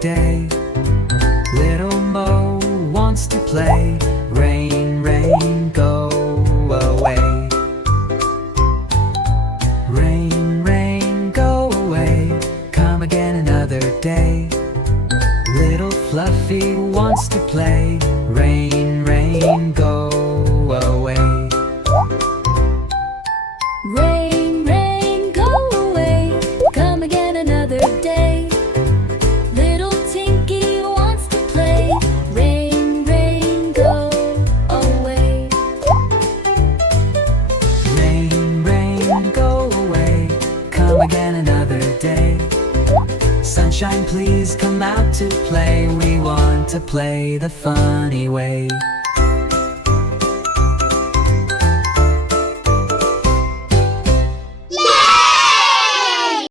day. Little Mo wants to play. Rain, rain, go away. Rain, rain, go away. Come again another day. Little Fluffy wants to play. Rain, rain, go away. Rain, rain, go away. Come again another day. Little Tinky wants to play. Rain, rain, go away. Rain, rain, go away. Come again another day. Sunshine, please come out to play. We want to play the funny way.